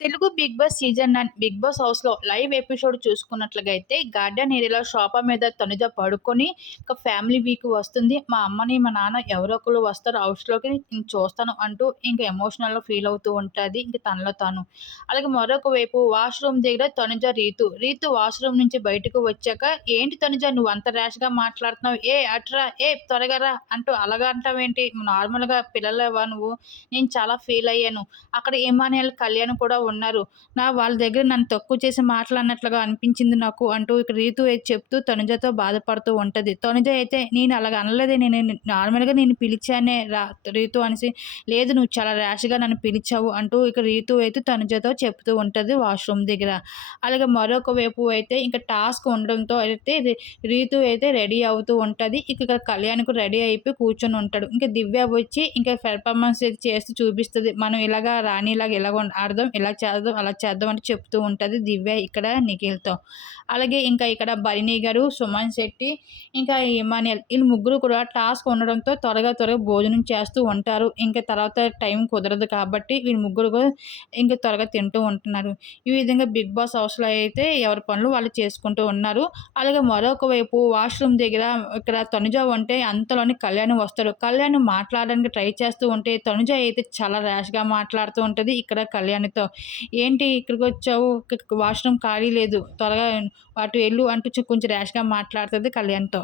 Telugu Bigg Boss season nine Bigg Boss హౌస్లో live episode చూసుకున్నట్లుగా అయితే గార్డెన్ ఏరియాలో సోఫా మీద తనుజ పడుకొని ఒక ఫ్యామిలీ వీక్ వస్తుంది. మా అమ్మని మా నాన్న ఎవరో ఒకరు వస్తారు. హౌస్లోకి నేను చూస్తాను అంటూ ఇంకా ఎమోషనల్గా ఫీల్ అవుతూ ఉంటుంది. ఇంక తనలో తాను. అలాగే మరొక వైపు వాష్రూమ్ దగ్గర తనుజ రీతు. రీతు వాష్రూమ్ నుంచి బయటకు వచ్చాక ఏంటి తనుజ నువ్వు అంత ర్యాష్గా మాట్లాడుతున్నావు? ఏ అట్రా? ఏ త్వరగా రా అంటూ అలాగా అంటావేంటి నార్మల్గా పిల్లలేవా నువ్వు? నేను చాలా ఫీల్ అయ్యాను. అక్కడ ఇమానియల్ కళ్యాణ్ కూడా ఉన్నారు. నా వాళ్ళ దగ్గర నన్ను తక్కువ చేసి మాట్లాడినట్లుగా అనిపించింది నాకు అంటూ ఇక రీతు అయితే చెప్తూ తనుజతో బాధపడుతూ ఉంటుంది. తనుజ అయితే నేను అలాగ అనలేదే నేను నార్మల్గా నేను పిలిచానే రా రీతు అనేసి లేదు నువ్వు చాలా ర్యాష్గా నన్ను పిలిచావు అంటూ ఇక రీతు అయితే తనుజతో చెప్తూ ఉంటుంది వాష్రూమ్ దగ్గర. అలాగే మరొక వైపు అయితే ఇంకా టాస్క్ ఉండడంతో అయితే రీతు అయితే రెడీ అవుతూ ఉంటుంది. ఇక ఇక్కడ కళ్యాణ్కు రెడీ అయిపోయి కూర్చొని ఉంటాడు. ఇంకా దివ్య వచ్చి ఇంకా పెర్ఫార్మెన్స్ అయితే చేస్తూ చూపిస్తుంది. మనం ఇలాగా రాణిలాగా ఇలాగ అర్థం ఇలా చేద్దాం అలా చేద్దాం అని చెప్తూ ఉంటుంది దివ్య ఇక్కడ నిఖిల్తో. అలాగే ఇంకా ఇక్కడ బరిణి గారు సుమన్ శెట్టి ఇంకా ఇమానియల్. వీళ్ళు ముగ్గురు కూడా టాస్క్ ఉండడంతో త్వరగా త్వరగా భోజనం చేస్తూ ఉంటారు. ఇంకా తర్వాత టైం కుదరదు కాబట్టి వీళ్ళు ముగ్గురు ఇంకా త్వరగా తింటూ ఉంటున్నారు. ఈ విధంగా బిగ్ బాస్ హౌస్లో అయితే ఎవరి పనులు వాళ్ళు చేసుకుంటూ ఉన్నారు. అలాగే మరొక వైపు వాష్రూమ్ దగ్గర ఇక్కడ తనుజ ఉంటే అంతలోని కళ్యాణ్ వస్తాడు. కళ్యాణ్ మాట్లాడడానికి ట్రై చేస్తూ ఉంటే తనుజ అయితే చాలా ర్యాష్గా మాట్లాడుతూ ఉంటుంది ఇక్కడ కళ్యాణ్తో. ఏంటి ఇక్కడికి వచ్చావు? వాష్రూమ్ ఖాళీ లేదు. త్వరగా అటు వెళ్ళు అంటూ కొంచెం ర్యాష్గా మాట్లాడుతుంది కళ్యాణ్తో.